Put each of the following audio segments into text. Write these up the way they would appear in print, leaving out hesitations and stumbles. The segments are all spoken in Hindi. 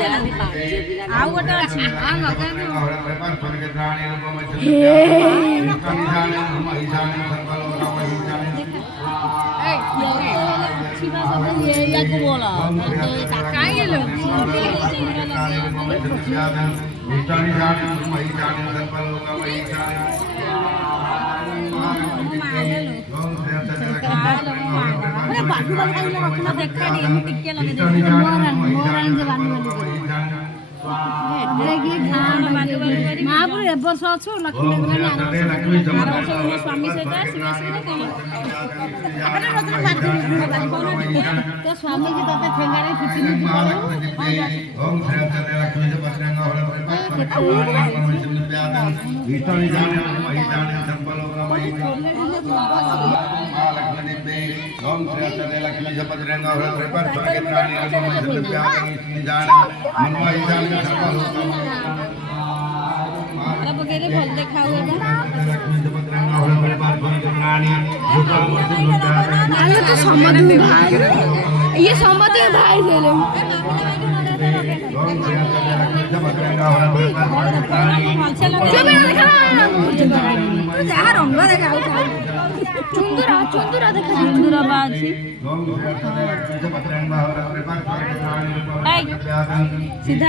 ଆଉ ଗୋଟେ ଅଛି महापुर ए वर्ष अच्छु लक्ष्मी स्वामी सहित स्वामी जी तते ठेंगारे ये समझ भाई चुंदुरा चुंदुरा देखा चुंदुरा बाजी सीधा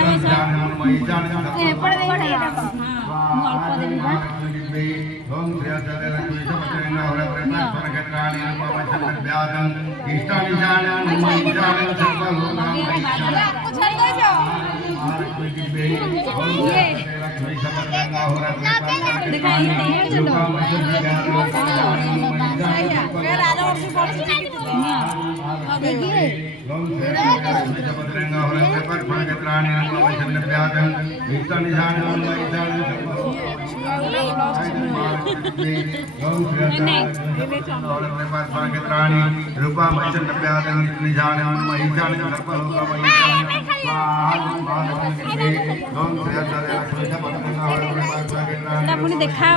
पुणी देखा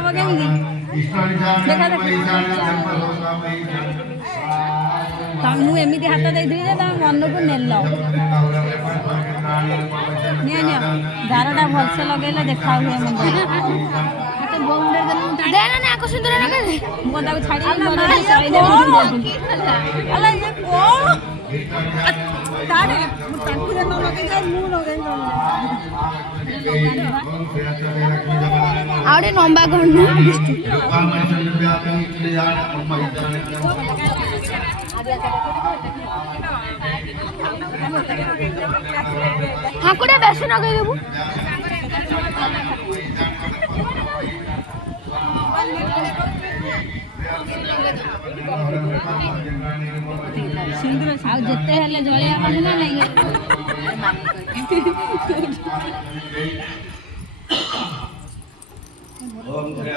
मुझे एमती हाथ दे मन को नेल दारटा भलसे लगे देखा हुए आउटे लंबा हाकुड़े बेस नगे देबू सिंदूर आ जते हेले जळिया माने ना नहीं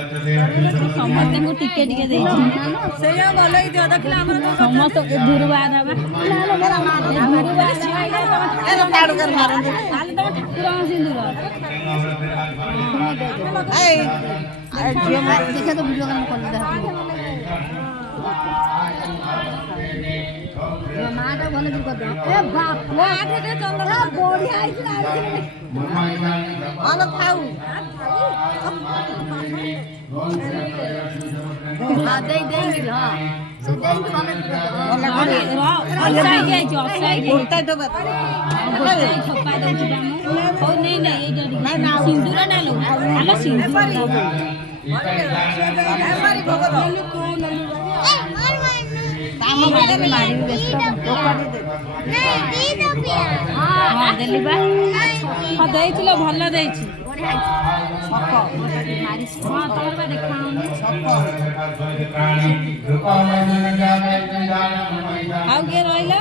समस्ते को टिके टिके दे से या बोले कि देखला हमर समस्त गुरुवार हवा गुरुवार ए ताड़ कर मार खाली तो ठाकुर सिंदूर ए जे मार देखा तो वीडियो कॉल कर दे माटा बोले तू कर दे ए बाप माटे के चंदन बढ़िया आइछ आन खाऊ हां दे दे हां से दे के बोले असाई के जो असाई के होता तो बता छपा दे ओ नहीं नहीं ये जड़ी सिंदूर ना लो आलो सिंदूर हमारी भगत कौन काम मारे में मारी व्यस्त नहीं दी दो पिया हां देली बा हां देइथिलो भल्ला देइछि छक मारी हां तोर बा देखाउनी छक आउ के रहिला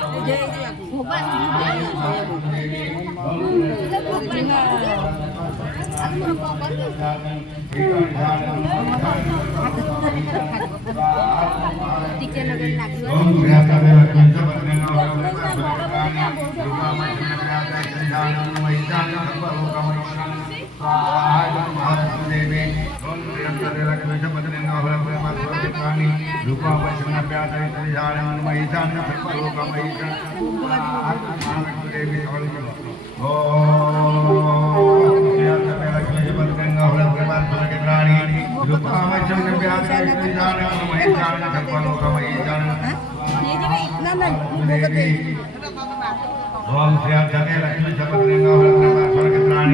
टिके नगर लागियो Oh ओम श्री जगे लक्ष्मी चपत्रेंगा वरत्रवा स्वर्गत्राणि